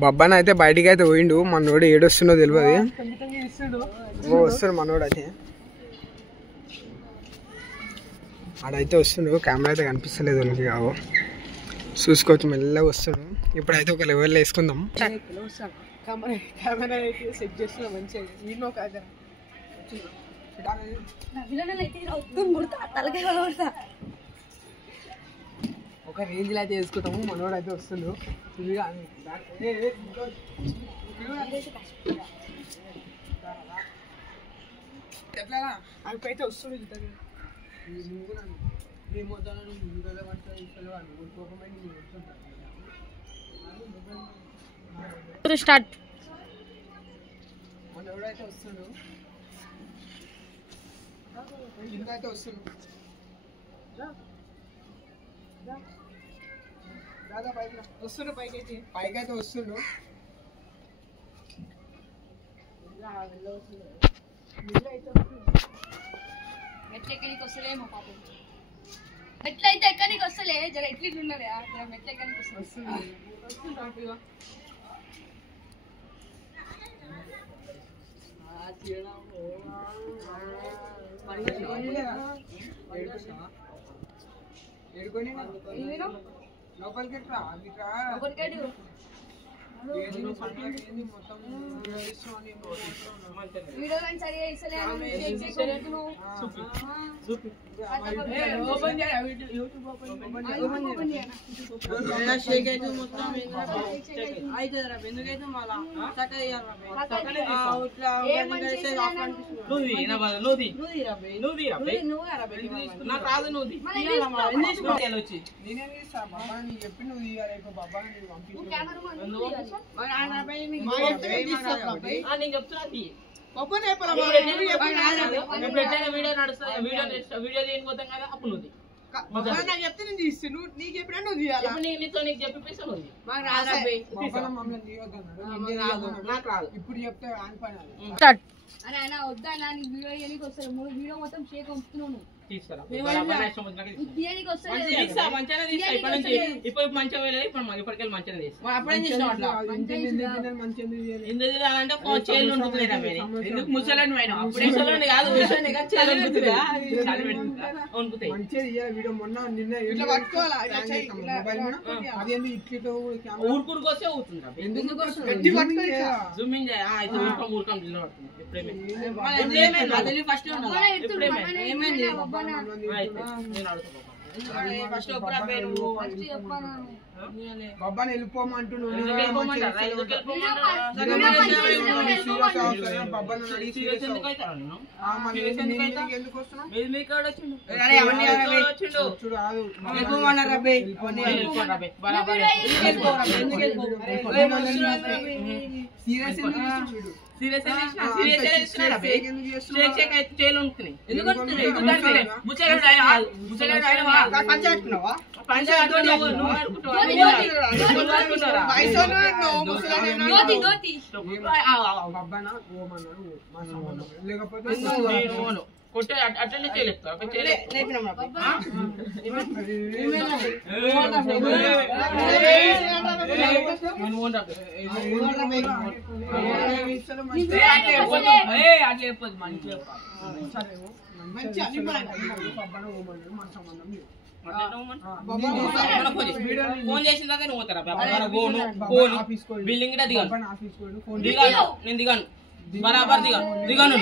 బబ్బాన్ అయితే బయటికి అయితే పోయిండు. మనోడు ఏడొస్తుండో తెలియదు. వస్తాడు మనోడు అయితే. ఆడైతే వస్తుండు. కెమెరా అయితే కనిపిస్తలేదు వాళ్ళకి. కావు చూసుకోవచ్చు. మెల్లగా వస్తాడు. ఇప్పుడైతే ఒక లెవెల్లో వేసుకుందాం. కెమెరా అయితే సెట్ చేస్తున్నా మంచిగా. ఒక రేంజ్లో అయితే వేసుకుంటాము. మనోడు అయితే వస్తుండు. ఎట్లా అవిపైతే వస్తుండు. స్టార్ట్. మనోడైతే వస్తుండు. ఇంకైతే వస్తుండు. వస్తుండు పైకైతే. పైకైతే వస్తుండు. మెట్లెక్కడికి వస్తలేమో పాపం. మెట్లయితే ఎక్కడికి వస్తలే. జర ఎట్లున్నది మెట్లెక్కడికి వస్తుంది. లోపలికి వీడియో సరిగా ఇస్తలేదు. చెప్పి నువ్వు చెప్తే నేను తీస్తాను. నీకు చెప్పినా నువ్వు తీయాలి. ఇప్పుడు చెప్తే అరే ఆయన వద్దా నీకు వీడియో చేయడానికి వస్తారు. వీడియో మొత్తం షేక్ పంపుతున్నాను. ఊరుకూరుకొస్తే ఊరుతుందా బాబాని వెళ్ళిపోమంటున్నాడు. కొట్టే అట్లనే చేయలేపుతా ఫోన్ చేసిన తర్వాత నువ్వు పోతారా బిల్డింగ్ దిగాను. నేను దిగాను బరాబర్ దిగాను దిగాను.